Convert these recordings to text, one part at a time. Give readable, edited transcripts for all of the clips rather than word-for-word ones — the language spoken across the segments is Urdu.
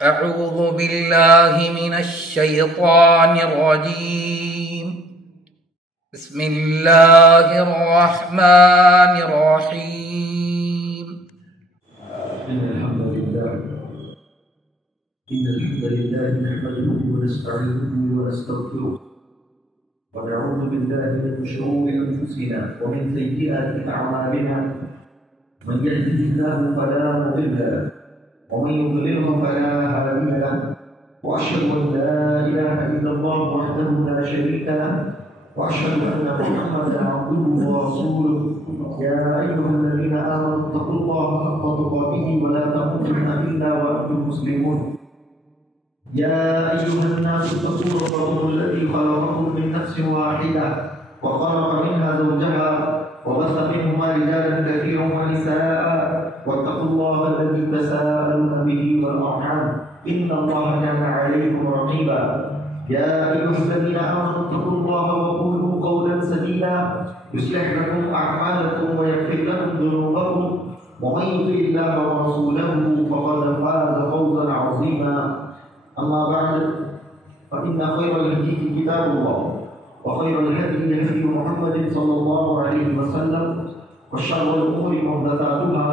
أعوذ بالله من الشيطان الرجيم. بسم الله الرحمن الرحيم. إن الحمد لله نحمده ونستعينه ونستغفره ونعوذ بالله من شرور أنفسنا ومن سيئات أعمالنا. من يهده الله فلا مضل له ومن يضلله فلا هادي له، وأشهد أن لا إله إلا الله وحده لا شريك له، وأشهد أن محمدا عبده ورسوله. يا أيها الذين آمنوا اتقوا الله حق تقاته ولا تموتن إلا وأنتم مسلمون. يا أيها الناس اتقوا ربكم الذي خلقكم من نفس واحدة وخلق منها زوجها وبث منهما رجالا كثيرا ونساء، واتقوا الله الذي تساءلون به والأرحام إن الله كان عليكم رقيبا. يا أيها الذين آمنوا اتقوا الله وقولوا قولا سديدا يصلح لكم أعمالكم ويغفر لكم ذنوبكم، ومن يطع الله ورسوله فقد فاز فوزا عظيما. أما بعد، فإن خير الحديث كتاب الله، وخير الهدي هدي محمد صلى الله عليه وسلم، وشر الأمور محدثاتها،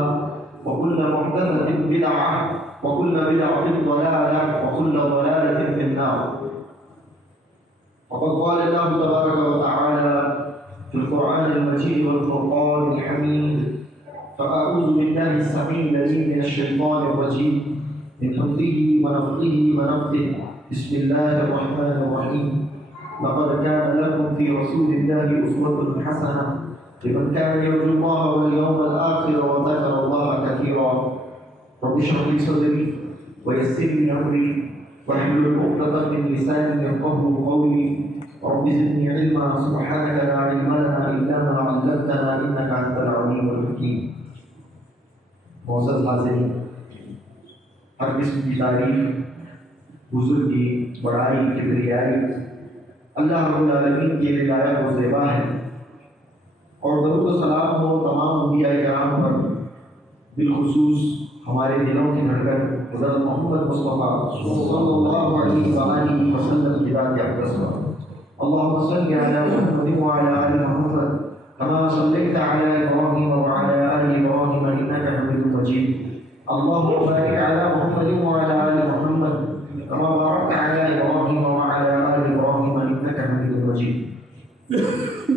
وكل محدثة بدعة، وكل بدعة ضلالة، وكل ضلالة في النار. وقد قال الله تبارك وتعالى في القرآن المجيد والفرقان الحميد: فأعوذ بالله السميع العليم من الشيطان الرجيم من حمده ونفخه ونفثه. بسم الله الرحمن الرحيم. لقد كان لكم في رسول الله أسوة حسنة لمن كان يرجو الله واليوم الآخر وذكر الله كثيرا. رب اشرح لي صدري ويسر لي أمري واحلل عقدة من لساني يفقهوا قولي. رب زدني علما. سبحانك لا علم لنا إلا ما علمتنا إنك أنت العليم الحكيم. معزز حاضرین، ہر قسم کی تعریف، بزرگی، بڑائی، کبریائی اللہ رب العالمین کے لیے لائق و زیبا ہے، اور درود و سلام ہو تمام انبیاء کرام پر، بالخصوص ہمارے دلوں کی دھڑکن حضرت محمد مصطفیٰ صلی اللہ علیہ وآلہ وسلم کی ذات اقدس پر. اللهم صل على محمد وعلى آل محمد كما صليت على إبراهيم وعلى آل إبراهيم إنك حميد مجيد. اللهم بارك على محمد وعلى آل محمد كما باركت على إبراهيم وعلى آل إبراهيم إنك حميد مجيد.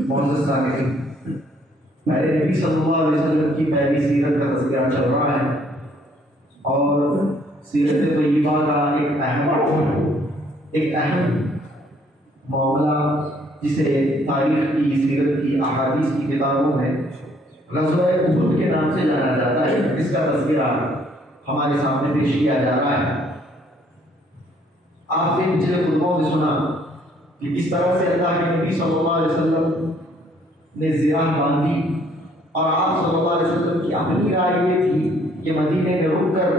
معزز سامعین، میرے نبی صلی اللہ علیہ وسلم کی پہلی سیرت کا تذکرہ چل رہا ہے، اور سیرت طیبہ کا ایک اہم معاملہ جسے تاریخ کی، سیرت کی، احادیث کی کتابوں میں غزوہ احد کے نام سے جانا جاتا ہے، اس کا تذکرہ ہمارے سامنے پیش کیا جا رہا ہے. آپ نے پچھلے خطبوں میں سنا کہ کس طرح سے اللہ کے نبی صلی اللہ علیہ وسلم نے زرہ باندھی، اور آپ صلی اللہ علیہ وسلم کی اپنی رائے یہ تھی کہ مدینے میں رک کر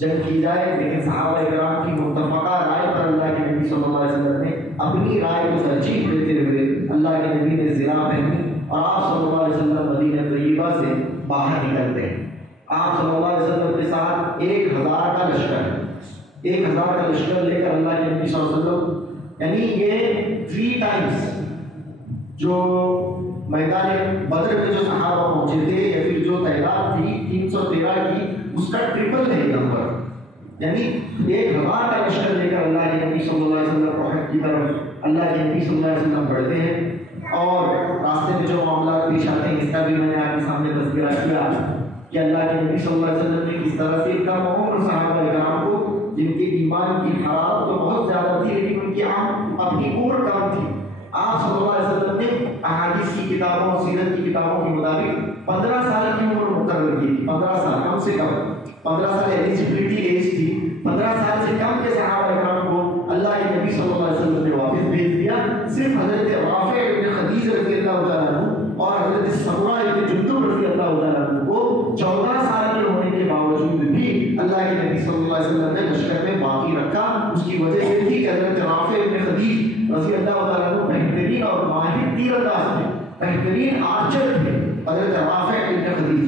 جنگ کی جائے، لیکن صحابہ کرام کی متفقہ رائے پر اللہ کے نبی صلی اللہ علیہ وسلم نے اپنی رائے کو ترجیح دیتے ہوئے اللہ کے نبی نے زرہ پہنی، اور آپ صلی اللہ علیہ وسلم مدینہ طیبہ سے باہر نکلتے ہیں. آپ صلی اللہ علیہ وسلم کے ساتھ 1000 کا لشکر لے کر اللہ کے نبی صلی اللہ علیہ وسلم، یعنی یہ 3 ٹائمز جو میدان بدر میں جو صحابہ پہنچے تھے، یا پھر جو تعداد تھی 313 کی، اس کا ٹرپل ہے یہ نمبر. یعنی 1000 کا لشکر لے کر اللہ کے نبی صلی اللہ علیہ وسلم احد کی طرف اللہ کے نبی صلی اللہ علیہ وسلم بڑھتے ہیں، اور راستے میں جو معاملات پیش آتے ہیں اس کا بھی میں نے آپ کے سامنے تذکرہ کیا کہ اللہ کے نبی صلی اللہ علیہ وسلم نے کس طرح سے کم عمر صحابہ کرام کو، جن کے ایمان کی حرارت تو بہت زیادہ تھی لیکن ان کی اپنی عمر کم تھی، آپ صلی اللہ علیہ وسلم نے احادیث کی کتابوں، سیرت کی کتابوں کے مطابق 15 سال کی عمر مقرر کی تھی. 15 سال کم سے کم، 15 سال ایلیجبلٹی ایج تھی. 15 سال سے کم کے صحابہ کرام کو اللہ کے نبی صلی اللہ علیہ وسلم نے واپس بھیج دیا. صرف حضرت رافع بن خدیج رضی اللہ تعالیٰ عنہ اور حضرت سمرہ بن جندب رضی اللہ تعالیٰ عنہ کو 14 سال کے ہونے کے باوجود بھی اللہ کے نبی صلی اللہ علیہ وسلم نے لشکر میں باقی رکھا. اس کی وجہ یہ تھی کہ حضرت رافع بن خدیج رضی اللہ تعالیٰ عنہ بہترین اور ماہر تیر انداز تھے، بہترین آرچر تھے حضرت رافع بن خدیج،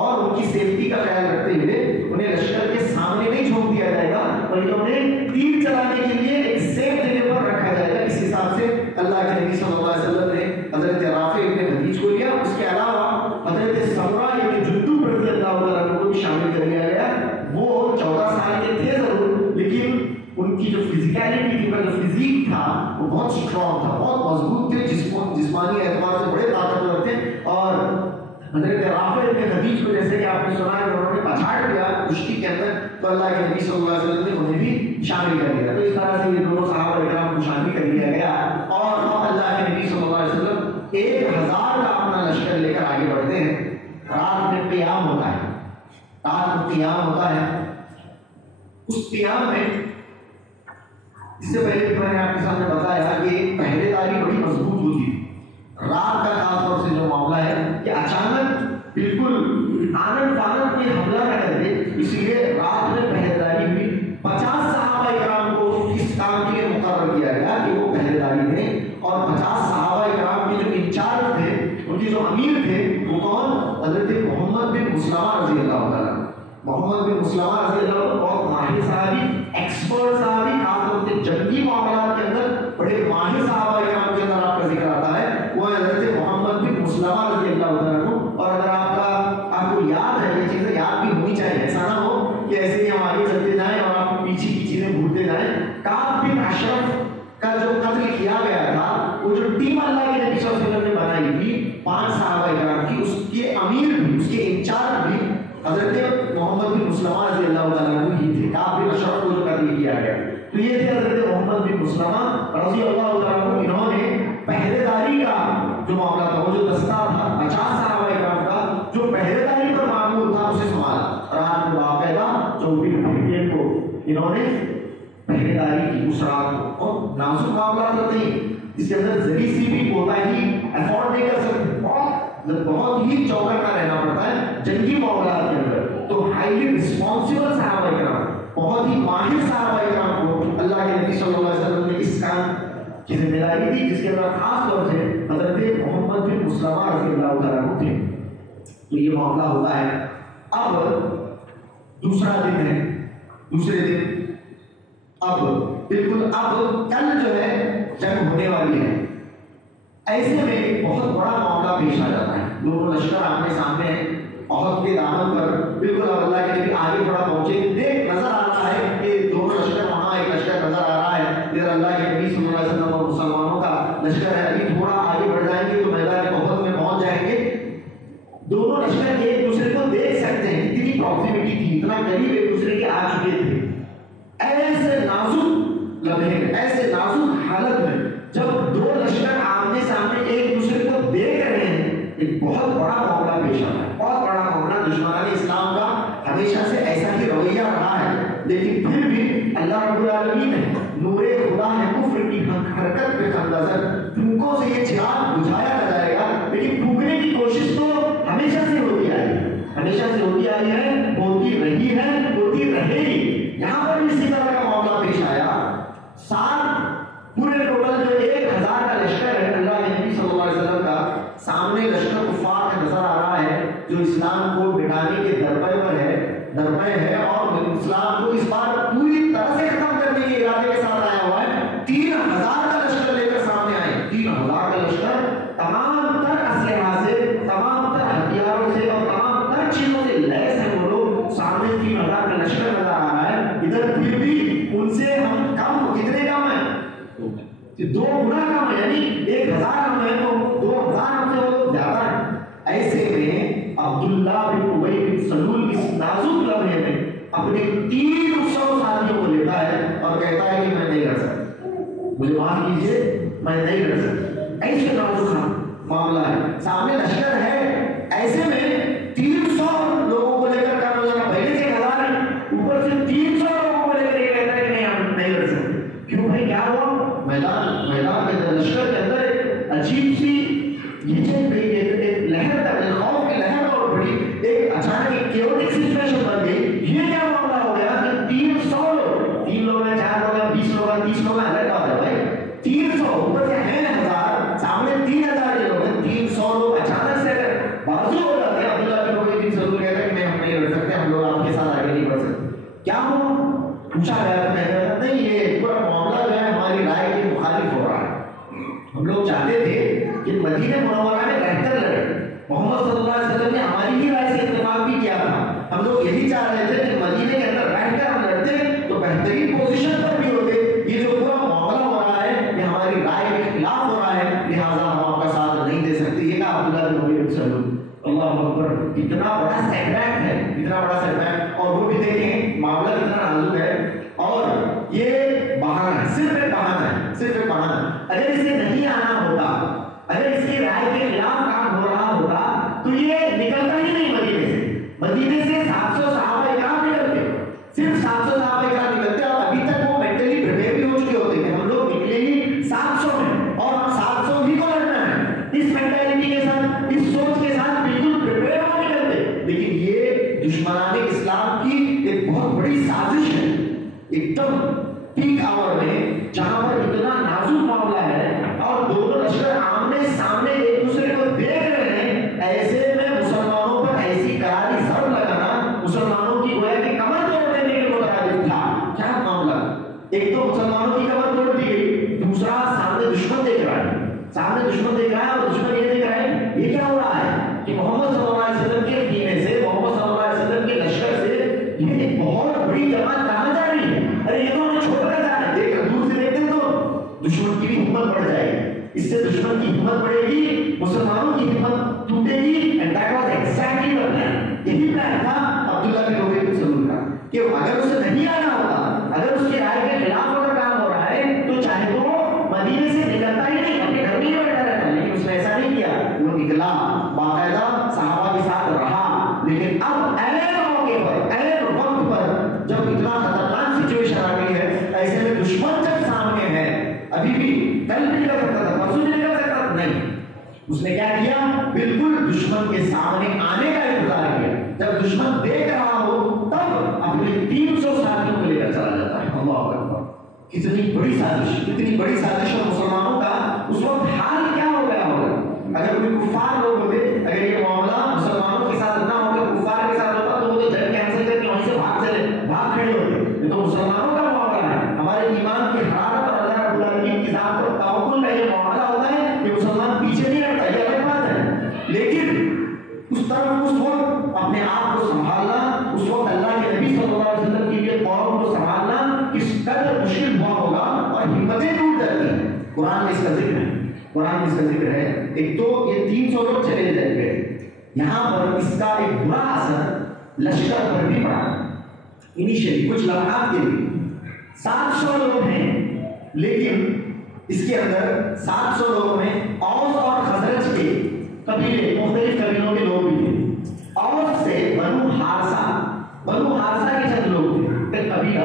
اور ان کی سیفٹی کا خیال رکھتے ہوئے انہیں لشکر کے سامنے نہیں چھوڑ دیا جائے گا فرشتوں نے تیر چلانے کے لیے ایک سیف جگہ پر رکھا جائے گا. اس حساب سے اللہ کے نبی صلی اللہ علیہ وسلم نے حضرت رافع ابن خدیج کو لیا. اس کے علاوہ حضرت سمرہ ابن جندب رضی اللہ عنہ کو بھی شامل کر لیا گیا. وہ 14 سال کے تھے ضرور، لیکن ان کی جو فزیکیلٹی تھی، جو فزیک تھا، وہ بہت اسٹرانگ تھا، بہت مضبوط تھے، جسمانی اعتبار سے بڑے طاقتور تھے. اور حضرت رافع ابن خدیج کو جیسے کہ آپ نے سنا ہے انہوں نے پچھاڑ دیا کشتی کے اندر، تو اللہ کے نبی صلی اللہ علیہ وسلم نے انہیں بھی شامل کر لیا. تو اس طرح سے یہ دونوں صحابہ کرام کو شامل کر لیا گیا. اور اللہ کے نبی صلی اللہ علیہ وسلم 1000 کا اپنا لشکر لے کر آگے بڑھتے ہیں. رات میں قیام ہوتا ہے، رات میں قیام ہوتا ہے. اس قیام میں اس سے پہلے میں نے آپ کے سامنے بتایا کہ پہرے داری بڑی مضبوط ہوتی ہے. رات کا خاص طور سے جو معاملہ ہے کہ اچانک بالکل آنن فانن کوئی حملہ نہ کر دے، اس لیے رات میں پہرے داری ہوئی. 50 صحابہ کرام کو اس کام کے لیے مقرر کیا گیا کہ وہ پہرے داری دیں. اور 50 صحابہ کرام کے جو انچارج تھے، ان کے جو امیر تھے، وہ کون؟ حضرت محمد بن مسلمہ رضی اللہ تعالیٰ. محمد بن مسلمہ رضی اللہ عنہ بہت ماہر صحابی، ایکسپرٹ صحابی، خاص طور سے جنگی معاملات کے اندر بڑے ماہر صحابہ کرام کے اندر آپ کا ذکر آتا ہے، وہ حضرت محمد بن مسلمہ رضی اللہ عنہ. اور اگر آپ کو یاد ہے، یہ چیزیں یاد بھی ہونی چاہیے، ایسا نہ ہو کہ ایسے ہی ہم آگے چلتے جائیں اور آپ پیچھے کی چیزیں بھولتے جائیں. کعب بن اشرف کا جو قتل کیا گیا تھا، وہ جو ٹیم اللہ کے نبی صلی اللہ علیہ وسلم نے بنائی تھی 5 صحابہ کرام کی، اس کے امیر بھی، اس کے انچارج بھی حضرت محمد بن مسلمہ رضی اللہ تعالیٰ عنہ ہی تھے. کعب بن اشرف کو جو قتل کیا گیا، تو یہ تھے حضرت محمد بن مسلمہ رضی اللہ تعالیٰ عنہ. انہوں نے پہرے داری کا جو معاملہ تھا، وہ جو دستہ تھا 50 صحابہ کرام کا، جو پہرے داری پر معمول تھا، اسے سنبھالا. رات میں باقاعدہ 24 گھنٹے کو انہوں نے پہرے داری کی اس رات کو. اور نازک معاملات نہیں، اس کے اندر ذری سی بھی کوتاہی افورڈ نہیں کر سکتے، بہت ہی چوکنا رہنا پڑتا ہے جنگی معاملات کے اندر. تو ہائیلی رسپانسبل صحابہ کرام، بہت ہی ماہر صحابہ کرام کو اللہ کے نبی صلی اللہ علیہ وسلم نے اس کام کی ذمہ داری دی، جس کے اندر خاص طور سے حضرت محمد بن مسلمہ رضی اللہ تعالیٰ عنہ تھے. تو یہ معاملہ ہوتا ہے. اب دوسرا دن ہے، دوسرے دن اب بالکل اب کل جو ہے جنگ ہونے والی ہے. ایسے میں بہت بڑا معاملہ پیش آ جاتا ہے. دونوں لشکر آمنے سامنے ہیں، عہد کے دامن پر. بالکل اب اللہ کے نبی آگے تھوڑا پہنچے، دیکھ نظر آ رہا ہے کہ دونوں لشکر، وہاں ایک لشکر نظر آ رہا ہے، پھر اللہ کے نبی صلی اللہ علیہ وسلم اور مسلمانوں کا لشکر ہے. ابھی تھوڑا آگے بڑھ جائیں گے تو میدان عہد میں پہنچ جائیں گے. دونوں لشکر ایک دوسرے کو دیکھ سکتے ہیں، اتنی پراکسیمیٹی تھی، اتنا قریب ایک دوسرے کے آ چکے تھے. ایسے نازک لمحے، ایسے نازک حالت میں جب دو لشکر آمنے سامنے ایک دوسرے کو دیکھ رہے ہیں، ایک بہت بڑا معاملہ پیش آ رہا ہے. بہت بڑا معاملہ. دشمنان اسلام کا ہمیشہ سے ایسا ہی رویہ رہا ہے، لیکن پھر بھی اللہ رب العالمین نے نور خدا ہے کفر کی حرکت پہ نظر، پھونکوں سے یہ چراغ بجھایا نہ جائے گا، لیکن پھونکنے کی کوشش تو ہمیشہ سے ہوتی آئی ہے، ہمیشہ سے ہوتی آئی ہے، ہوتی رہی ہے، ہوتی رہے گی. یہاں پر بھی اسی طرح کا معاملہ پیش آیا. 7 پورے ٹوٹل جو 1000 کا لشکر ہے اللہ کے نبی صلی اللہ علیہ وسلم کا، سامنے لشکر کفار کا نظر آ رہا ہے جو اسلام کو مٹانے کے درپے پر ہے، درپے ہے، اور اسلام کو اس بار پوری طرح سے ختم کرنے کے ارادے کے ساتھ آیا ہوا ہے. 3000 کا لشکر لے کر سامنے آئے. 3000 کا لشکر تمام تر اسلحہ سے، تمام تر ہتھیاروں سے اور تمام تر چیزوں سے لیس ہیں. وہ لوگ سامنے 3000 کا لشکر نظر آ رہا ہے. ادھر پھر بھی ان سے ہم کم، کتنے کم ہیں؟ 2 گنا کم ہے، یعنی 1000 ہم ہیں تو 2000 ہم سے وہ زیادہ ہے. ایسے میں عبداللہ بن ابی بن سلول اس نازک لمحے میں اپنے 300 ساتھیوں کو لیتا ہے اور کہتا ہے کہ میں نہیں لڑ سکتا، مجھے معاف کیجیے، میں نہیں لڑ سکتا. ایسے نازک معاملہ ہے، سامنے لشکر ہے. ایسے میں 300 لوگوں کو لے کر کام ہو جانا، پہلے سے 1000 ہے، اوپر سے 300 لوگوں کو لے کر یہ کہتا ہے کہ نہیں ہم نہیں لڑ سکتے. کیوں بھائی کیا ہوا؟ میدان کے لشکر کے اندر ایک عجیب سی یہ چیز گئی، ایک لہر تک، خوف کی لہر اور بڑی ایک اچانک ایک کیوٹک سچویشن بن گئی. یہ کیا معاملہ ہو گیا کہ 300 لوگ، 3 لوگ ہیں، 4 لوگ ہیں، 20 لوگ ہیں، 30 لوگ ہیں، الگ بات ہے بھائی. 300 اوپر سے ہیں 1000، سامنے 3000 کے لوگ ہیں. 300 لوگ اچانک سے بازو ہو جاتے ہیں. عبداللہ بن ابی بن سلول کہتے ہیں کہ ہم نہیں لڑ سکتے، ہم لوگ آپ کے ساتھ آگے نہیں بڑھ سکتے. کیا ہوا؟ پوچھا گیا تو کہتے ہیں نہیں یہ پورا معاملہ جو ہے ہماری رائے کے مخالف ہو رہا ہے. ہم لوگ چاہتے تھے کہ مدینہ منورہ میں رہ کر لڑے. محمد صلی اللہ علیہ وسلم نے ہماری ہی رائے سے اتفاق بھی کیا تھا. ہم لوگ یہی چاہ رہے تھے کہ مدینے کے اندر رہ کر ہم لڑتے تو بہترین پوزیشن پر بھی ہوتے. یہ جو پورا معاملہ ہو رہا ہے یہ ہماری رائے کے خلاف ہو رہا ہے, لہٰذا ہم آپ کا ساتھ نہیں دے سکتے. یہ کہا عبداللہ بن ابی بن سلول. اللہ اکبر, اتنا بڑا سیٹ بیک ہے, اتنا بڑا سیٹ بیک. اور وہ بھی دیکھیں معاملہ کتنا نازک ہے اور یہ بہانہ ہے, صرف ایک بہانہ ہے, صرف ایک بہانہ. اگر اسے نہیں آنا ہوتا, اگر اس کی رائے کے خلاف کام ہو رہا ہوتا تو یہ نکلتا ہی نہیں مدینے سے. مدینے سے 700 صحابہ کرام نکلتے, صرف 700 صحابہ کرام نکلتے, اور ابھی تک وہ مینٹلی پریپیئر بھی ہو چکے ہوتے کہ ہم لوگ نکلے ہی 700 میں اور ہم 700 ہی کو لڑنا ہے. اس مینٹالٹی کے ساتھ, اس سوچ کے ساتھ بالکل پریپیئر ہو نکلتے. لیکن یہ دشمنان اسلام کی ایک بہت بڑی سازش ہے. ایک دم پیک آور میں جہاں پر اتنا نازک معاملہ ہے اور دونوں لشکر آمنے سامنے ایک دوسرے کو دیکھ رہے ہیں, ایسے میں مسلمانوں پر ایسی کراری ضرب لگانا مسلمانوں کی گویا کہ کمر توڑ دینے کے مترادف تھا. کیا معاملہ, ایک تو مسلمانوں کی کمر توڑ دی گئی, دوسرا سامنے دشمن دیکھ رہا ہے, سامنے دشمن دیکھ رہا ہے اور دشمن یہ دیکھ رہا ہے یہ کیا ہو رہا ہے کہ محمد صلی اللہ علیہ وسلم کے کینے سے, محمد صلی اللہ علیہ وسلم کے لشکر سے یہ ایک بہت بڑی جماعت کہاں جا رہی ہے. ارے یہ تو ہمیں چھوڑ کر جا رہے ہیں. دیکھ دور سے دیکھتے تو دشمن کی بھی ہمت بڑھ جائے گی, اس سے دشمن کی ہمت بڑھے گی, مسلمانوں کی ہمت ٹوٹے گی. And that was exactly the plan. یہی پلان تھا عبداللہ بن ابی بن سلول کا کہ اگر اسے نہیں آنا ہوتا, اگر اس کی رائے کے خلاف اگر کام ہو رہا ہے تو چاہے تو وہ مدینے سے نکلتا ہی نہیں, اپنے گھر میں ہی بیٹھا رہتا. لیکن اس نے ایسا نہیں کیا, وہ نکلا, باقاعدہ صحابہ کے ساتھ رہا. لیکن اب ایسے موقع پر, ایسے وقت پر جب اتنا خطرناک سچویشن آ گئی ہے, ایسے میں دشمن جب سامنے ہے, ابھی بھی کل بھی نکل سکتا تھا, پرسوں بھی نکل سکتا تھا, نہیں, اس نے کیا کیا, بالکل دشمن کے سامنے آنے کا انتظار کیا. جب دشمن دیکھ رہا ہو تب اپنے 300 ساتھیوں کو لے کر چلا جاتا ہے. اللہ اکبر, کتنی بڑی سازش, کتنی بڑی سازش. اور مسلمانوں کا اس وقت حال کیا ہو گیا ہوگا اگر کوئی کفار لوگ ہوتے, اگر یہ معاملہ مسلمانوں کے ساتھ نہ ہو کے کفار کے ساتھ ہوتا تو وہ تو جنگ کینسل کر کے وہیں سے بھاگ کھڑے ہوتے. یہ تو مسلمانوں کا معاملہ ہے, ہمارے ایمان کی حرارت اور اللہ رب العالمین کی ذات پر توکل کا یہ معاملہ ہوتا ہے کہ مسلمان پیچھے نہیں ہٹتا, یہ الگ بات ہے. لیکن اس طرح اس وقت اپنے آپ کو سنبھالنا, اس وقت اللہ کے نبی صلی اللہ علیہ وسلم کی یہ قوم کو سنبھالنا کس قدر مشکل ہوا ہوگا, اور ہمتیں ٹوٹ جاتی ہیں. قرآن میں اس کا ذکر ہے, قرآن میں اس کا ذکر ہے. ایک تو یہ 300 لوگ چلے جائیں گے, یہاں پر اس کا ایک برا اثر لشکر پر بھی پڑا. انیشلی کچھ لمحات کے لیے 700 لوگ ہیں, لیکن اس کے اندر 700 لوگوں میں اوس اور خزرج کے قبیلے, مختلف قبیلوں کے لوگ بھی تھے. اوس سے بنو حارثہ کے چند لوگ تھے, ایک قبیلہ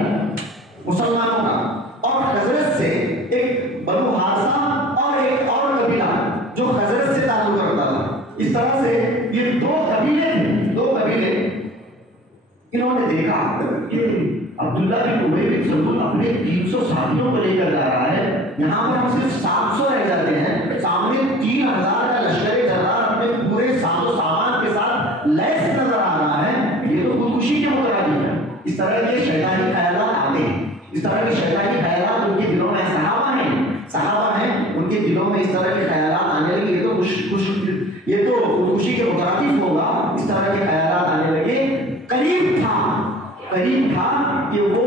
مسلمانوں کا, اور خزرج سے ایک بنو حارثہ اور ایک اور قبیلہ جو خزرج سے تعلق رکھتا تھا. اس طرح سے یہ دو قبیلے تھے, دو قبیلے. انہوں نے دیکھا کہ عبداللہ بن ابی بن سلول اپنے 300 ساتھیوں کو لے کر جا رہا ہے, یہاں پر ہم صرف 700 رہ جاتے ہیں, سامنے 3000 کا لشکر جرار اپنے پورے ساز و سامان کے ساتھ لیس نظر آ رہا ہے. یہ تو خودکشی کے مترادف ہے. اس طرح کے شیطانی خیالات آتے ہیں, اس طرح کے شیطانی خیالات ان کے دلوں میں, صحابہ ہیں ان کے دلوں میں اس طرح کے خیالات آنے لگے. یہ تو خودکشی کے مترادف ہوگا. اس طرح کے خیالات آنے لگے. قریب تھا کہ وہ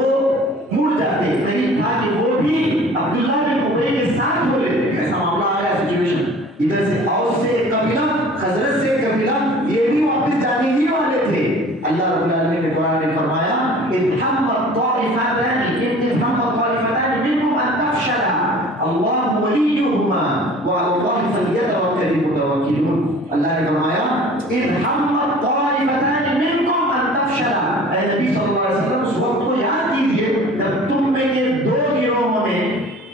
مڑ جاتے, قریب تھا کہ وہ بھی عبداللہ بن ابی کے ساتھ ہو لیتے. ایسا معاملہ آ گیا سچویشن, ادھر سے اوس سے ایک قبیلہ, خزرج سے ایک قبیلہ, یہ بھی واپس جانے ہی والے تھے. اللہ رب العالمین نے قرآن میں فرمایا اذ هم الطائفتان منكم ان تفشلا اللہ ولیہما وعلی اللہ فلیتوکل المتوکلون. اللہ نے فرمایا اذ هم الطائفتان منكم ان تفشلا, اے نبی صلی اللہ علیہ وسلم اس وقت کو یاد کیجئے جب تم میں کے دو گروہوں نے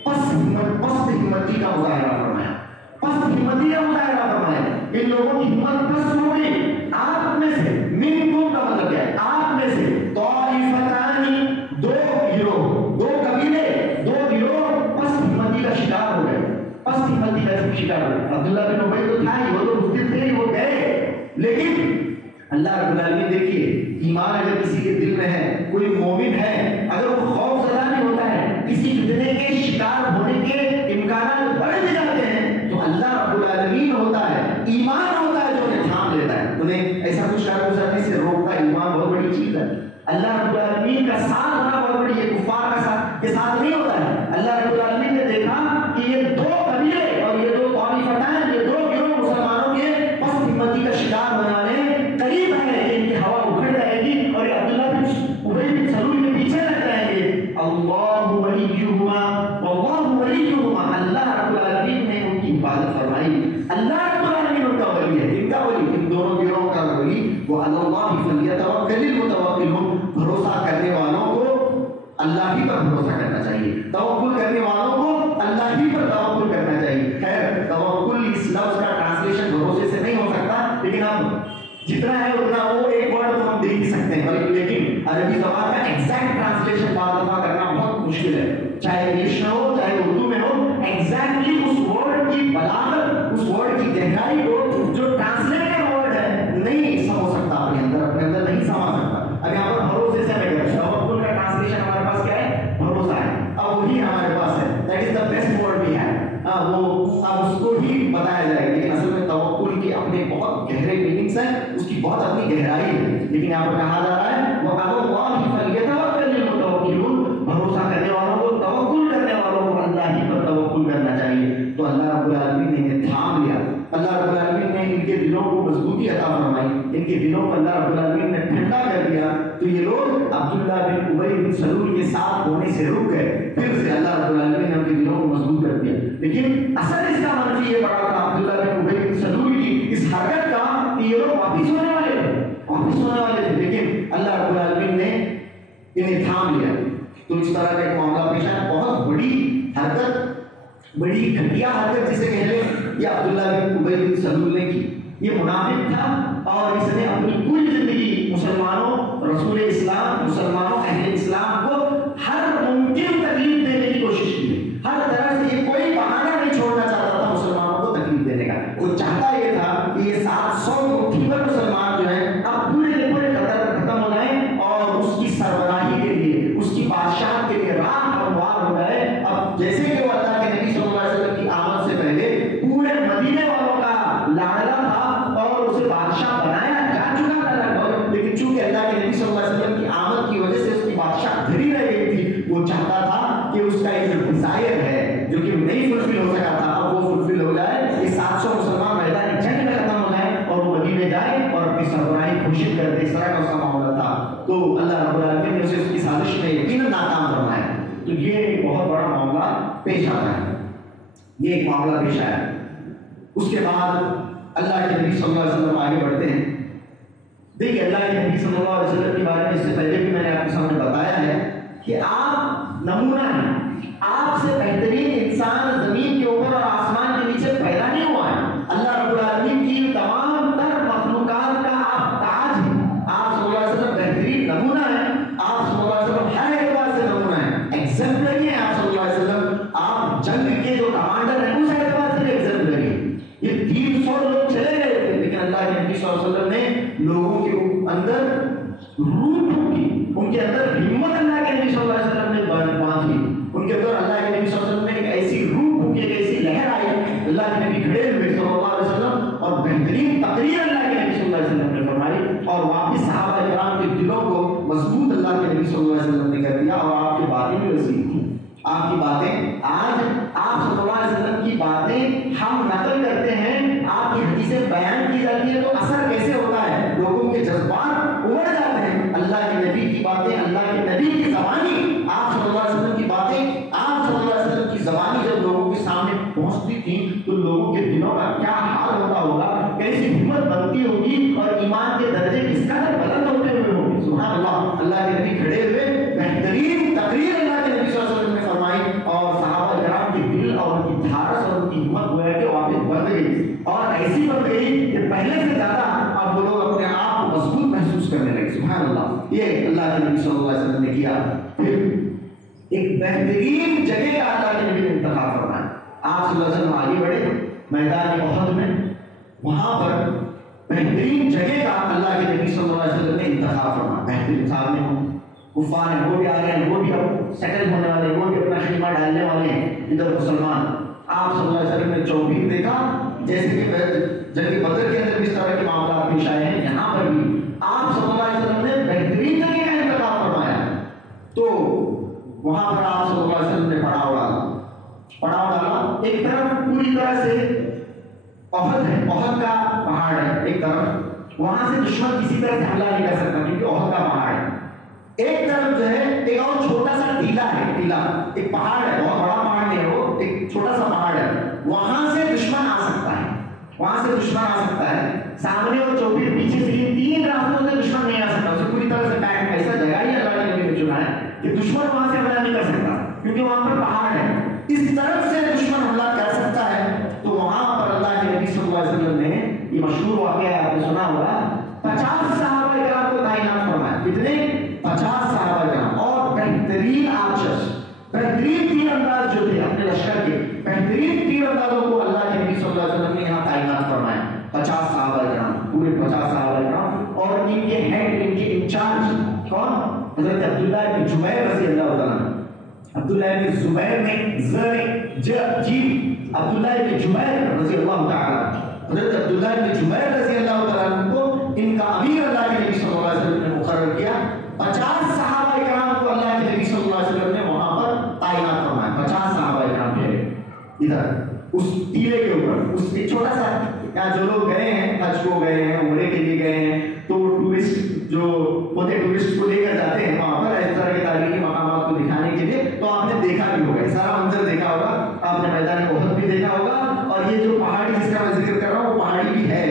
پست ہمتی کا مظاہرہ فرمایا, پست ہمتی کا مظاہرہ فرمایا. ان لوگوں کی ہمت پست ہو گئی. آپ میں سے, منکم کا مطلب کیا ہے, آپ میں سے, طائفتانی دو گروہ, دو قبیلے, دو گروہ پست ہمتی کا شکار ہو گئے, پست ہمتی کا شکار ہو گئے. عبداللہ بن ابی تو تھا ہی, وہ تو مسلم تھے, وہ گئے. لیکن اللہ رب العالمین دیکھیے, ایمان اگر کسی کے دل میں ہے, کوئی مومن ہے, اگر وہ خوف اللہ رب العالمین کا ساتھ ہونا بہت بڑی ہے، کفار کا ساتھ کے ساتھ نہیں ہوتا ہے. اللہ رب العالمین نے دیکھا کہ یہ دو قبیلے اور یہ دو طائفتان، یہ دو گروہ مسلمانوں کے پست ہمتی کا شکار ہونے والے قریب ہیں کہ ان کی ہوا اکھڑ جائے گی اور یہ عبداللہ بن ابی بن سلول کے پیچھے لگ جائیں گے. اللہ ولیہما واللہ ولیہما، اللہ رب العالمین نے ان کی حفاظت فرمائی. اللہ رب العالمین ان کا ولی ہے. ان کا ولی، ان دونوں گروہوں کا ولی وہ اللہ فلیتوکل المتوکلون، بھروسہ کرنے والوں کو اللہ ہی پر بھروسہ کرنا چاہیے، توکل کرنے والوں کو اللہ ہی پر توکل کرنا چاہیے. خیر توکل اس لفظ کا ٹرانسلیشن بھروسے سے نہیں ہو سکتا، لیکن اب جتنا ہے اتنا وہ ایک ورڈ تو ہم دے ہی سکتے ہیں، لیکن عربی زبان کا ایگزیکٹ ٹرانسلیشن بعض دفعہ کرنا بہت مشکل ہے، چاہے انگلش میں ہو چاہے اردو میں ہو. ایگزیکٹلی اس ورڈ کی بلاغت، اس ورڈ کی گہرائی کو جو ٹرانسلیٹر ورڈ ہے نہیں سمجھ سکتا اپنے اندر نہیں سما سکتا. اب یہاں پر بھروسے سے میں توکل کا ٹرانسلیشن ہمارے پاس کیا ہے؟ بھروسہ ہے. اب وہی ہمارے پاس ہے، that is the best word we have. وہ اب اس کو ہی بتایا جائے گا، لیکن اصل میں توکل کے اپنے بہت گہرے میننگس ہیں، اس کی بہت اپنی گہرائی ہے. لیکن یہاں پر کہا جا رہا ہے وَعَلَى اللَّهِ فَلْيَتَوَكَّلِ الْمُتَوَكِّلُونَ، بھروسہ کرنے والوں کو، توکل کرنے والوں کو اللہ ہی پر توکل کرنا چاہیے. تو اللہ رب العالمین نے انہیں تھام لیا. اللہ رب العالمین نے ان کے دلوں کو مضبوطی عطا فرمائی، ان کے دلوں کو اللہ رب العالمین نے ٹھنڈا کر دیا. تو یہ لوگ عبداللہ بن ابی بن سلول کے ساتھ ہونے سے رک گئے، پھر سے اللہ رب العالمین نے ان کے دلوں کو مضبوط کر دیا. لیکن اصل اس کا منفی یہ پڑا تھا عبداللہ بن ابی بن سلول کی اس حرکت کا کہ یہ لوگ واپس ہونے والے تھے، لیکن اللہ رب العالمین نے انہیں تھام لیا. تو اس طرح کا ایک معاملہ پیش آیا، بہت بڑی حرکت، بڑی گھٹیا حرکت جسے کہہ لیں، یہ عبداللہ بن ابی بن سلول نے کی. یہ منافق تھا اور اس نے اپنی پوری زندگی مسلمانوں، رسول اسلام، مسلمانوں، اہل اسلام کو ہر ممکن تکلیف دینے کی کوشش کی. ہر طرح سے یہ کوئی بہانہ نہیں چھوڑنا چاہتا تھا مسلمانوں کو تکلیف دینے کا. وہ چاہتا یہ تھا کہ یہ 700 مٹھیور مسلمان جو ہیں اب پورے کے پورے ختم ہو جائیں اور اس کی سربراہی کے لیے، اس کی بادشاہ کے لیے راہ ہموار ہو جائے. اب جیسے کہ وہ اللہ کے نبی صلی اللہ علیہ وسلم کی آمد سے پہلے پورے مدینے والوں کا لاڈلا تھا اور اسے بادشاہ بنایا جا چکا تھا لگ، لیکن چونکہ اللہ کے نبی صلی اللہ علیہ وسلم کی آمد کی وجہ سے اس کی بادشاہ دھری رہ گئی تھی. وہ چاہتا تھا کہ اس کا ایک جو ڈیزائر ہے جو کہ نہیں فلفل ہو سکا تھا، اب وہ فلفل ہو جائے. یہ 700 مسلمان میدان جنگ میں ختم ہو جائیں اور وہ مدینے جائے اور اپنی سربراہی گھوشت کر دے. اس طرح کا اس کا معاملہ تھا. تو اللہ رب العالمین نے اسے اس کی سازش میں یقیناً ناکام فرمایا. تو یہ بہت بڑا معاملہ پیش آتا ہے، یہ ایک معاملہ پیش آیا. اس کے بعد اللہ کے نبی صلی اللہ علیہ وسلم آگے بڑھتے ہیں. دیکھیے اللہ کے نبی صلی اللہ علیہ وسلم کے بارے میں اس سے پہلے بھی میں نے آپ کے سامنے بتایا ہے کہ آپ نمونہ ہیں، آپ سے بہترین انسان زمین کے اوپر اور آسمان کے نیچے پیدا نہیں ہوا ہے. اللہ رب العالمین کی تمام تر مخلوقات کا آپ تاج ہیں. آپ صلی اللہ علیہ وسلم بہترین نمونہ ہیں. آپ صلی اللہ علیہ وسلم ہر اعتبار سے نمونہ ہیں، ایگزمپلری ہیں. آپ صلی اللہ علیہ وسلم، آپ جنگ کے جو کمانڈر ہیں اس اعتبار سے ایگزمپلری ہیں. یہ 300 لوگ چلے گئے تھے لیکن اللہ کے نبی صلی اللہ علیہ وسلم نے لوگوں کے اندر روح پھونکی، ان کے اندر ہمت اللہ کے نبی صلی اللہ علیہ وسلم نے باندھی. ان کے اندر اللہ کے نبی صلی اللہ علیہ وسلم نے ایک ایسی روح پھونکی، ایک ایسی لہر آئی. اللہ کے نبی کھڑے ہوئے صلی اللہ علیہ وسلم اور بہترین تقریر اللہ کے نبی صلی اللہ علیہ وسلم نے فرمائی اور واپس صحابہ کرام کے دلوں کو مضبوط اللہ کے نبی صلی اللہ علیہ وسلم نے کر دیا. اور آپ کی باتیں بھی وسیع تھیں. آپ کی باتیں، آج آپ صلی اللہ علیہ وسلم کی باتیں ہم نقل کرتے ہیں، آپ کی حدیثیں بیان کی جاتی ہے تو اثر کیسے ہوتا ہے؟ لوگوں کے جذبات اڑ جاتے ہیں. اللہ کے نبی کی باتیں، اللہ کے نبی کی زبانی، آپ صلی اللہ علیہ وسلم کی باتیں، آپ صلی اللہ علیہ وسلم کی زبانی جب لوگوں کے سامنے پہنچتی تھی تو لوگوں کے دلوں کا کیا حال ہوتا ہوگا، کیسی ہمت بنتی ہوگی اور ایمان کے درجے کس قدر بلند ہوتے ہوئے ہوگی. سبحان اللہ. اللہ کے نبی کھڑے ہوئے بہترین تقریر اللہ کے نبی صلی اللہ علیہ وسلم نے فرمائی اور صحابہ کرام کے دل اور ان کی دھارس اور ان کی ہمت ہوا ہے کہ واپس بن گئی اور ایسی بن گئی کہ پہلے سے زیادہ اب وہ لوگ اپنے آپ کو مضبوط محسوس کرنے لگے. سبحان اللہ. یہ اللہ کے نبی صلی اللہ علیہ وسلم نے کیا. پھر ایک بہترین جگہ کا اللہ کے نبی نے انتخاب فرمایا. آپ صلی اللہ علیہ وسلم آگے بڑھے میدان احد میں، وہاں پر بہترین جگہ کا اللہ کے نبی صلی اللہ علیہ وسلم نے انتخاب فرمایا. بہترین سامنے ہوں، کفار ہیں وہ بھی آ رہے ہیں، وہ بھی اب سیٹل ہونے والے ہیں، وہ بھی اپنا خیمہ ڈالنے والے ہیں. ادھر مسلمان. آپ صلی اللہ علیہ وسلم نے چوبیر دیکھا جیسے کہ جنگ بدر کے اندر بھی اس طرح کے معاملات پیش آئے ہیں. یہاں پر بھی آپ صلی اللہ علیہ وسلم نے بہترین جگہ کا انتخاب وہاں پر آپ صلی اللہ علیہ وسلم نے پڑاؤ ڈالا. ایک طرف پوری طرح سے احد ہے, احد کا پہاڑ ہے ایک طرف, وہاں سے دشمن کسی طرح سے حملہ نہیں کر سکتا کیونکہ احد کا پہاڑ ہے. ایک طرف جو ہے ایک اور چھوٹا سا ٹیلا ہے, ٹیلا ایک پہاڑ ہے, بہت بڑا پہاڑ نہیں ہے, وہ ایک چھوٹا سا پہاڑ ہے, وہاں سے دشمن آ سکتا ہے, وہاں سے دشمن آ سکتا ہے. سامنے وہ چوبیر, پیچھے سے, یہ تین راستوں سے دشمن نہیں آ سکتا. اسے پوری طرح سے پیک, ایسا جگہ ہی اللہ کے نبی نے چنا ہے کہ دشمن وہاں سے حملہ نہیں کر سکتا کیونکہ وہاں پر پہاڑ ہے. اس طرف سے دشمن حملہ کر سکتا ہے. تو وہاں پر اللہ کے نبی صلی اللہ علیہ وسلم نے, یہ مشہور واقعہ ہے, آپ نے سنا ہوگا, 50 صحابہ کرام کو تعینات فرمایا. کتنے؟ 50 صحابہ کرام, اور بہترین آرچرز, بہترین تیر انداز جو تھے اپنے لشکر کے, بہترین تیر اندازوں کو اللہ کے نبی صلی اللہ علیہ وسلم نے یہاں تعینات فرمایا. 50 صحابہ کرام, پورے 50 صحابہ کرام, اور ان کے ہیڈ, ان کے انچارج کون؟ حضرت عبداللہ بن جبیر رضی اللہ تعالیٰ عنہ. عبداللہ بن زبیر میں عبداللہ بن جبیر رضی اللہ تعالیٰ, حضرت عبداللہ بن جبیر رضی اللہ تعالیٰ عنہ کو ان کا امیر اللہ کے نبی صلی اللہ علیہ وسلم نے مقرر کیا. 50 صحابہ کرام کو اللہ کے نبی صلی اللہ علیہ وسلم نے وہاں پر تعینات فرمایا. 50 صحابہ کرام تھے ادھر اس ٹیلے کے اوپر. اس ایک چھوٹا سا, یہاں جو لوگ گئے ہیں, حج کو گئے ہیں, عمرے کے لیے گئے ہیں, تو ٹورسٹ جو ہوتے ٹورسٹ کو لے کر جاتے ہیں وہاں پر اس طرح کے تاریخی مقامات کو دکھانے کے لیے. تو آپ نے دیکھا بھی ہوگا, سارا منظر دیکھا ہوگا آپ نے, میدان احد بھی دیکھا ہوگا. اور یہ جو پہاڑی جس کا میں ذکر کر رہا ہوں وہ پہاڑی بھی ہے,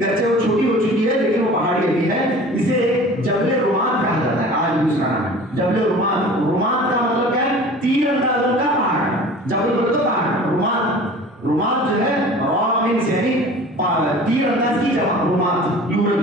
گرچہ وہ چھوٹی ہو چکی ہے لیکن وہ پہاڑی بھی ہے. اسے جبل رومان کہا جاتا ہے, آج بھی اس کا نام ہے جبل رومان. رومان کا مطلب کیا ہے؟ تیر اندازوں کا پہاڑ. جبل بولے تو پہاڑ, رومان, رومان جو ہے رامنس یعنی تیر انداز کی جمع, رومان یورل.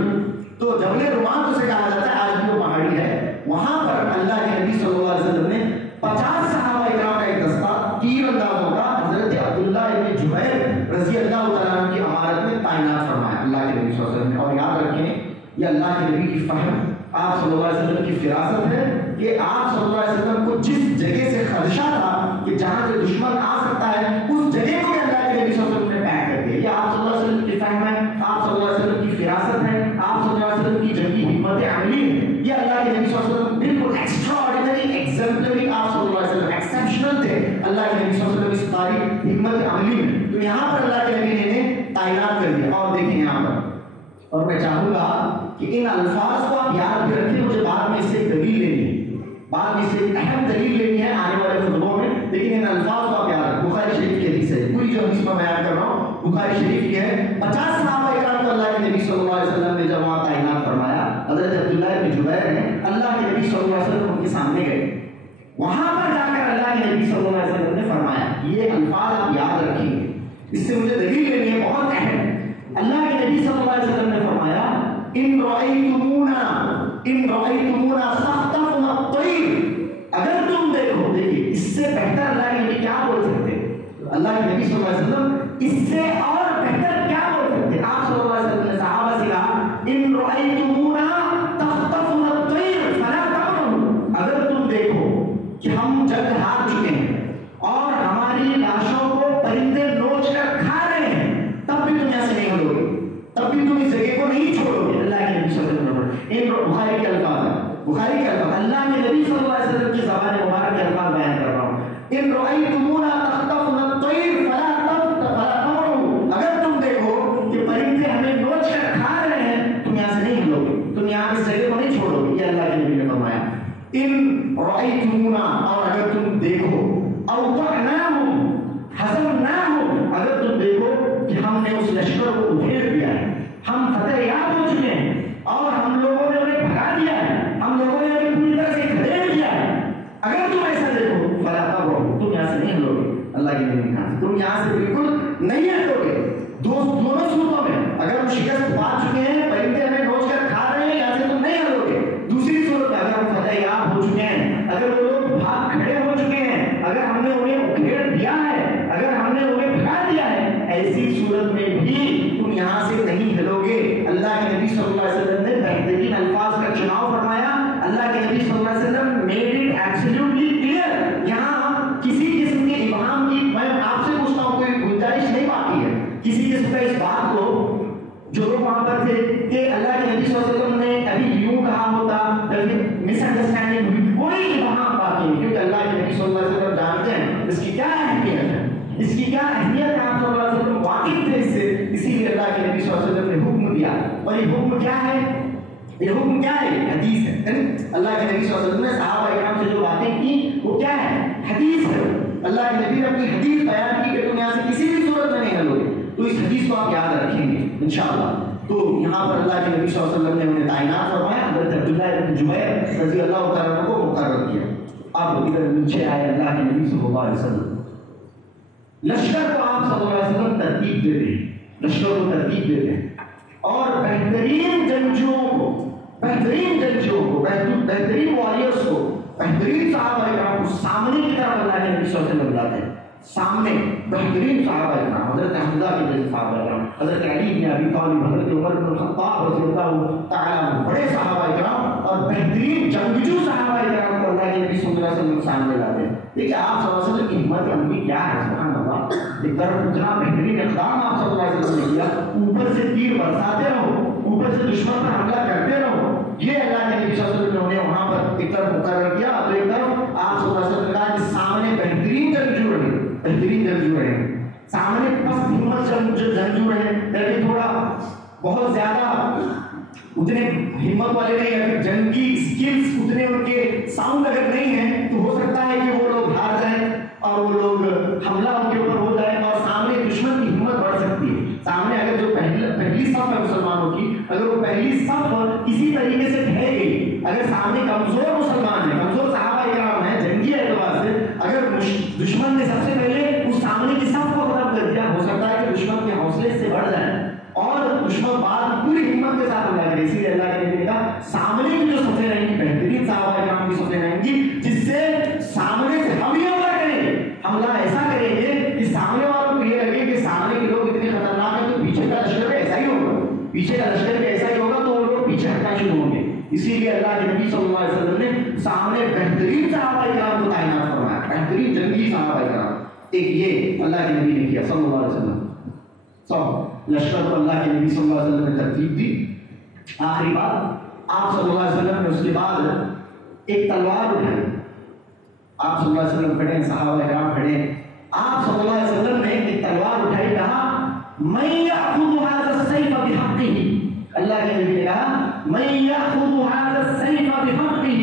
تو جبل رومان اسے کہا جاتا ہے, آج بھی وہ پہاڑی ہے. وہاں پر اللہ کے نبی صلی اللہ علیہ وسلم نے 50 صحابہ کرام کا ایک دستہ تیر اندازوں کا حضرت عبداللہ بن جبیر رضی اللہ تعالیٰ عنہ کی امارت میں تعینات فرمایا اللہ کے نبی صلی اللہ علیہ وسلم نے. اور یاد رکھیں یہ اللہ کے نبی کی فہم, آپ صلی اللہ علیہ وسلم کی فراست ہے کہ آپ صلی اللہ علیہ وسلم کو جس جگہ سے خدشہ تھا کہ جہاں سے دشمن آ سکتا ہے, اس جگہ کو بھی اللہ کے نبی صلی اللہ علیہ وسلم نے پیک کر دیا. یہ آپ صلی اللہ علیہ وسلم کی فہم ہے, آپ صلی اللہ علیہ وسلم کی فراست ہے, آپ صلی اللہ علیہ وسلم کی جنگی حکمت عملی ہے. یہ اللہ کے نبی صلی اللہ علیہ وسلم بالکل ایکسٹرا آرڈینری, ایگزمپلری, آپ صلی اللہ علیہ وسلم ایکسیپشنل تھے اللہ کے نبی صلی اللہ علیہ وسلم اس ساری حکمت عملی میں. تو یہاں پر اللہ کے نبی نے تعینات کر دیا. اور دیکھیں یہاں پر, اور میں چاہوں گا کہ ان الفاظ کو آپ یاد بھی رکھیں. مجھے بعد میں اس سے دلیل لینی ہے, بعد میں اس سے اہم دلیل لینی ہے آنے والے خطبوں میں, لیکن ان الفاظ کو آپ یاد رکھیں. بخاری شریف کی حدیث ہے, پوری جو حدیث میں بیان کر رہا ہوں بخاری شریف کی ہے. 50 صحابہ کرام کو اللہ کے نبی صلی اللہ علیہ وسلم نے جب وہاں تعینات فرمایا, حضرت عبداللہ بن جبیر نے اللہ کے نبی صلی اللہ علیہ وسلم ان کے سامنے گئے. وہاں پر جا کر اللہ کے نبی صلی اللہ علیہ وسلم نے فرمایا, یہ الفاظ آپ یاد رکھیں گے, اس سے مجھے دلیل لینی ہے, بہت اہم. اللہ کے نبی صلی اللہ علیہ وسلم نے فرمایا, ان رأیتمونا سختفنا الطیر, اگر تم دیکھو, دیکھیے اس سے بہتر اللہ کے نبی کیا بول سکتے, اللہ کے نبی صلی اللہ علیہ وسلم اس سے اور بہتر کیا بول سکتے. آپ صلی اللہ علیہ وسلم نے صحابہ سے کہا, ان رأیتمونا تختفنا الطیر فلا تمنعوا, اگر تم دیکھو کہ ہم جنگ ہار چکے ہیں اور ہماری لاشوں کو پرندے نوچ کر کھا رہے ہیں, تب بھی تم یہاں سے نہیں ہلو گے, تب بھی تم اس جگہ کو نہیں چھوڑو گے. اللہ کے نبی صلی اللہ علیہ وسلم, ان بخاری کے الفاظ ہیں, بخاری کے الفاظ, اللہ کے نبی صلی اللہ علیہ وسلم کی زبان مبارک کے الفاظ بیان کر رہا ہوں. ان رأیتمونا تختفنا الطیر فلا تمنعوا, اگر تم دیکھو کہ پرندے ہمیں نوچ کر کھا رہے ہیں, تم یہاں سے نہیں ہلو گے, تم یہاں اس جگہ کو نہیں چھوڑو گے. یہ اللہ کے نبی نے فرمایا. ان رأیتمونا, اور اگر تم دیکھو, اوضعناہم حزمناہم, اگر تم دیکھو کہ ہم نے اس لشکر کو ادھیڑ دیا ہے, ہم فتح یاب ہو چکے ہیں اور ہم لوگوں نے انہیں بھگا دیا ہے, ہم لوگوں نے انہیں پوری طرح سے کھڑے دیا ہے, اگر تم ایسا دیکھو فلا تمنعوا, تم یہاں سے نہیں ہلو گے. اللہ کے نبی نے کہا تم یہاں سے بالکل نہیں ہلو گے. دونوں صورتوں میں, اگر ہم شکست پا چکے ہیں, پرندے ہمیں نوچ کر کھا رہے ہیں, یہاں سے تم نہیں ہلو گے. دوسری صورت میں اگر ہم فتح یاب ہو چکے ہیں, اگر وہ لوگ بھاگ کھڑے ہو چکے ہیں, اگر ہم نے انہیں اکھیڑ دیا ہے, اگر ہم نے انہیں بھگا دیا ہے, ایسی صورت میں بھی تم یہاں سے نہیں ہلو گے. اللہ کے نبی صلی اللہ علیہ وسلم نے بہترین الفاظ کا چناؤ فرمایا. اللہ کے نبی صلی اللہ علیہ وسلم میڈ اٹ ایبسلیوٹلی کلیئر. یہاں کسی قسم کے ابہام کی, میں آپ سے پوچھتا ہوں, کوئی گنجائش نہیں باقی ہے کسی قسم کا اس بات کو, جو لوگ وہاں پر تھے, کہ اللہ کے نبی صلی اللہ علیہ وسلم نے ابھی یوں کہا ہوتا, مس انڈرسٹینڈنگ ہوئی, کوئی ابہام باقی نہیں, کیونکہ اللہ کے نبی یہ حکم کیا ہے؟ حدیث ہے. اللہ کے نبی صلی اللہ علیہ وسلم نے صحابہ کرام سے جو باتیں کی وہ کیا ہے؟ حدیث ہے. اللہ کے نبی نے اپنی حدیث بیان کی کہ تم یہاں سے کسی بھی صورت میں نہیں ہلو گے. تو اس حدیث کو آپ یاد رکھیں گے انشاءاللہ. تو یہاں پر اللہ کے نبی صلی اللہ علیہ وسلم نے انہیں تعینات فرمایا. حضرت عبداللہ بن جبیر رضی اللہ تعالیٰ عنہ کو مقرر کیا. آپ ادھر نیچے آئے اللہ کے نبی صلی اللہ علیہ وسلم. لشکر کو آپ صلی اللہ علیہ وسلم ترتیب دیتے ہیں. لشکر کو ترتیب دیتے ہیں اور بہترین جنگجوؤں کو بہترین واریئرس کو بہترین صحابہ کرام کو سامنے کی طرف اللہ کے نبی صلی اللہ علیہ وسلم بلاتے ہیں. سامنے بہترین صحابہ کرام، حضرت حمزہ کے جیسے صحابہ کرام، حضرت علی بن ابی طالب، حضرت عمر بن الخطاب رضی اللہ تعالیٰ عنہ، بڑے صحابہ کرام اور بہترین جنگجو صحابہ کرام کو اللہ کے نبی صلی اللہ علیہ وسلم سامنے لاتے ہیں. دیکھیے آپ صلی اللہ علیہ وسلم کی ہمت عملی کیا ہے، سبحان اللہ. ایک طرف اتنا بہترین اقدام آپ صلی اللہ علیہ وسلم نے کیا، اوپر سے تیر برساتے رہو، اوپر سے دشمن پر حملہ کرتے رہو. یہ اللہ کے نبی صلی اللہ علیہ وسلم نے وہاں پر ایک طرف مقرر کیا. تو ایک طرف آپ صلی اللہ علیہ وسلم نے کہا کہ سامنے بہترین جنگجو رہے، سامنے پست ہمت جنگجو رہے، لیکن تھوڑا بہت زیادہ اتنے ہمت والے نہیں ہیں. جنگی اسکلز اتنے ان کے ساؤنڈ اگر نہیں ہیں تو ہو سکتا ہے کہ وہ لوگ ہار جائیں اور وہ لوگ حملہ ان کے اوپر ہو جائے اور سامنے دشمن کی ہمت بڑھ سکتی ہے. سامنے اگر جو پہلی صف ہے مسلمانوں کی، اگر وہ پہلی صف کسی طریقے سے ڈھہ گئی، اگر سامنے کمزور مسلمان ہیں، کمزور صحابہ کرام ہیں جنگی اعتبار سے، اگر دشمن نے سب سے پہلے اس سامنے کی صف کو ختم کر دیا، ہو سکتا ہے کہ دشمن کے حوصلے سے بڑھ جائیں اور دشمن بعد پوری ہمت کے ساتھ حملہ کرے. اسی لیے اللہ کے نبی نے کہا سامنے کی جو صفیں رہیں گی بہترین صحابہ کرام کی صفیں رہیں گی، جس سے سامنے سے ہم یہ حملہ کریں گے، حملہ ایسا کریں گے کہ سامنے والوں کو یہ لگے کہ سامنے کے لوگ اتنے خطرناک ہیں تو پیچھے کا لشکر بھی ایسا ہی ہوگا، پیچھے کا لشکر بھی ایسا ہی ہوگا، تو وہ لوگ پیچھے ہٹنا شروع ہوں گے. اسی لیے اللہ کے نبی صلی اللہ علیہ وسلم نے سامنے بہترین صحابہ کرام کو تعینات فرمایا، بہترین جنگی صحابہ کرام. ایک یہ اللہ کے نبی نے کیا صلی اللہ علیہ وسلم. سب لشکر کو اللہ کے نبی صلی اللہ علیہ وسلم نے ترتیب دی. آخری بات آپ صلی اللہ علیہ وسلم نے اس کے بعد ایک تلوار اٹھائی. آپ صلی اللہ علیہ وسلم کھڑے ہیں، صحابہ کرام کھڑے ہیں، آپ صلی اللہ علیہ وسلم نے ایک تلوار اٹھائی، کہا من یأخذ هذا السیف بحقه. اللہ کے نبی نے کہا من یأخذ هذا السیف بحقه،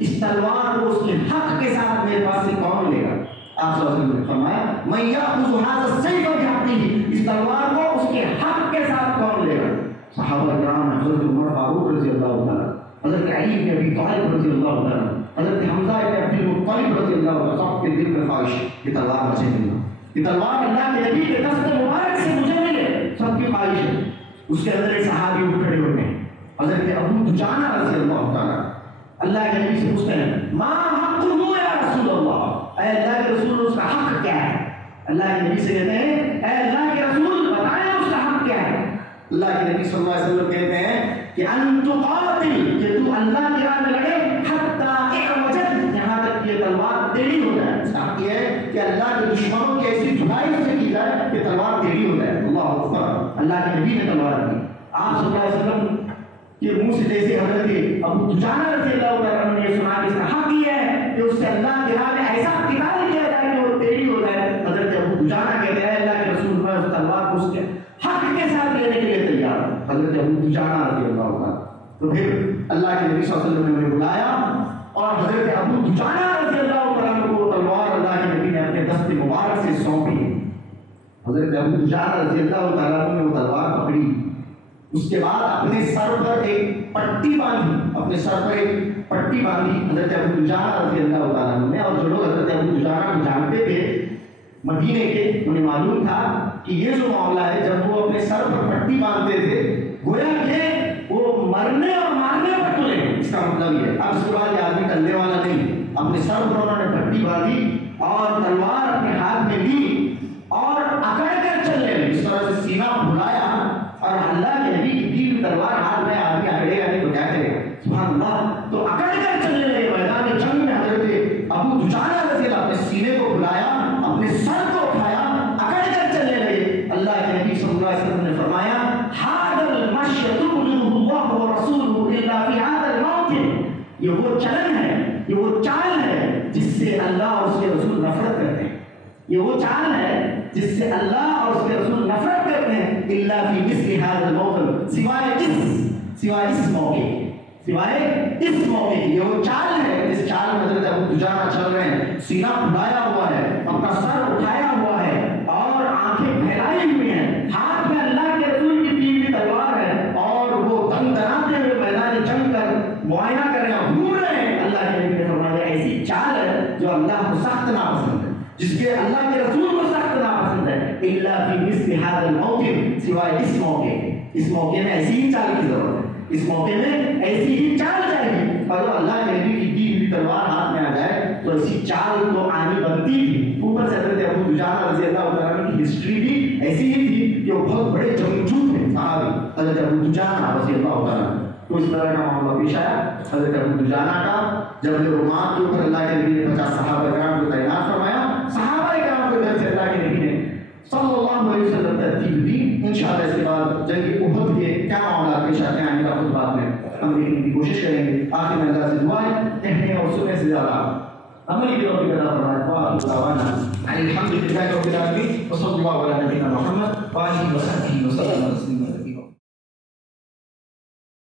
اس تلوار کو اس کے حق کے ساتھ میرے پاس سے کون لے گا؟ آپ صلی اللہ علیہ وسلم نے فرمایا من یأخذ هذا السیف بحقه، اس تلوار کو اس کے حق کے ساتھ کون لے گا؟ صحابہ کرام، حضرت عمر فاروق رضی اللہ تعالیٰ، حضرت علی بن ابی طالب رضی اللہ تعالیٰ، حضرت حمزہ بن عبد المطلب رضی اللہ تعالیٰ، سب کے دل میں خواہش یہ تلوار مجھے ملنا، یہ تلوار اللہ کے نبی کے دست مبارک سے مجھے ملے، سب کی خواہش ہے. اس کے اندر ایک صحابی اٹھ کھڑے ہوتے ہیں، حضرت ابو دجانہ رضی اللہ تعالیٰ، اللہ کے نبی سے پوچھتے ہیں ما حقہ یا رسول اللہ، اے اللہ کے رسول اس کا حق کیا ہے؟ اللہ کے نبی سے کہتے ہیں اے اللہ کے رسول بتائیں اس کا حق کیا ہے؟ اللہ کے نبی صلی اللہ علیہ وسلم کہتے ہیں کہ ان تقاتل، کہ تو اللہ کی راہ میں لڑے، حتی اعوجت، یہاں تک کہ یہ تلوار ٹیڑھی ہو جائے. اس کا حق یہ ہے کہ اللہ کے دشمنوں کی ایسی دھلائی سے کی جائے کہ تلوار ٹیڑھی ہو جائے. اللہ اکبر، اللہ کے نبی نے تلوار دی. آپ صلی اللہ علیہ وسلم کے منہ سے جیسے حضرت ابو دجانہ رضی اللہ عنہ نے سنا کہ اس کا حق یہ ہے کہ اس سے اللہ کی راہ میں ایسا قتال کیا جائے کہ وہ ٹیڑھی ہو جائے. حضرت ابو دجانہ کہتے ہیں اللہ کے رسول میں اس تلوار کو اس کے حق کے ساتھ لینے کے لیے تیار ہے. حضرت ابو دجانہ رضی اللہ عنہ. تو پھر اللہ کے نبی صلی اللہ علیہ وسلم نے انہیں بلایا اور حضرت ابو دجانہ رضی اللہ عنہ کو تلوار اللہ کے نبی نے اپنے دست مبارک سے سونپی. حضرت ابو دجانہ رضی اللہ عنہ نے وہ تلوار پکڑی. اس کے بعد اپنے سر پر ایک پٹی باندھی، اپنے سر پر ایک پٹی باندھی حضرت ابو دجانہ رضی اللہ عنہ نے. اور جو لوگ حضرت ابو دجانہ کو جانتے تھے مدینے کے، انہیں معلوم تھا کہ یہ جو معاملہ ہے، جب وہ اپنے سر پر پٹی باندھتے تھے گویا کہ وہ مرنے اور مارنے پر تلے. اس کا مطلب یہ ہے اب اس کے بعد یہ آدمی ٹلنے والا نہیں. اپنے سر پر انہوں نے پٹی باندھی اور تلوار اپنے ہاتھ میں لی اور اکڑ کر چلنے لگے. اس طرح سے سینہ بھلایا اور اللہ کے نبی کی دی تلوار ہاتھ میں آدمی اکڑے گا نہیں تو کیا کرے گا؟ سبحان اللہ. تو اکڑ کر چلنے لگے. میدان جنگ میں حضرت ابو دجانہ رضی اللہ اپنے سینے کو بلایا، اپنے سر کو اٹھایا، اکڑ کر چلنے لگے. اللہ کے نبی صلی اللہ علیہ وسلم نے فرمایا هذا المشي تبلغه الله ورسوله الا في هذا الموطن، یہ وہ چلن ہے، یہ وہ چال ہے جس سے اللہ اور اس کے رسول نفرت کرتے ہیں. یہ وہ چال ہے جس سے اللہ اور اس کے رسول نفرت کرتے ہیں. الا فی مثل هذا الموطن، سوائے اس موقع. سوائے اس موقع کی. یہ وہ چال ہے جس چال میں حضرت ابو دجانہ چل رہے ہیں, سینہ پھلایا ہوا ہے, اپنا سر اٹھایا ہوا ہے اور آنکھیں پھیلائی ہوئی ہیں, ہاتھ میں اللہ کے رسول کی دی ہوئی تلوار ہے, اور وہ دم دراتے ہوئے میدان جنگ کر معائنہ کر رہے ہیں, گھوم رہے ہیں. اللہ کے نبی نے فرمایا ایسی چال ہے جو اللہ کو سخت ناپسند ہے, جس کے اللہ کے رسول کو سخت ناپسند ہے. الا فی مثل هذا الموقف, سوائے اس موقع, اس موقع میں ایسی ہی چال کی ضرورت ہے, اس موقع میں ایسی ہی چال چاہیے. اگر اللہ کے نبی کی دی ہوئی تلوار ہاتھ میں آ جائے تو ایسی چال تو آنی بنتی تھی. اوپر سے حضرت ابو دجانہ رضی اللہ عنہ کی ہسٹری بھی ایسی ہی تھی کہ وہ بہت بڑے جنگجو تھے صحابی حضرت ابو دجانہ رضی اللہ عنہ. تو اس طرح کا معاملہ پیش آیا حضرت ابو دجانہ کا, جب رومان کے اوپر اللہ کے نبی نے 50 صحابہ کرام کو تعینات فرمایا. صحابہ کرام کے در سے اللہ کے نبی نے صلی اللہ علیہ وسلم ترتیب دی. انشاءاللہ اس کے بعد جنگ احد کے کیا معاملات پیش آتے ہیں آئندہ خطبات میں ہم دیکھنے کی کوشش کریں گے. آخر میں اللہ سے دعا ہے کہنے اور سننے سے زیادہ عمل کی توفیق عطا فرمائے. وآخر دعوانا الحمد للہ رب العالمین وصلی اللہ علی نبینا محمد وآلہ وصحبہ وسلم.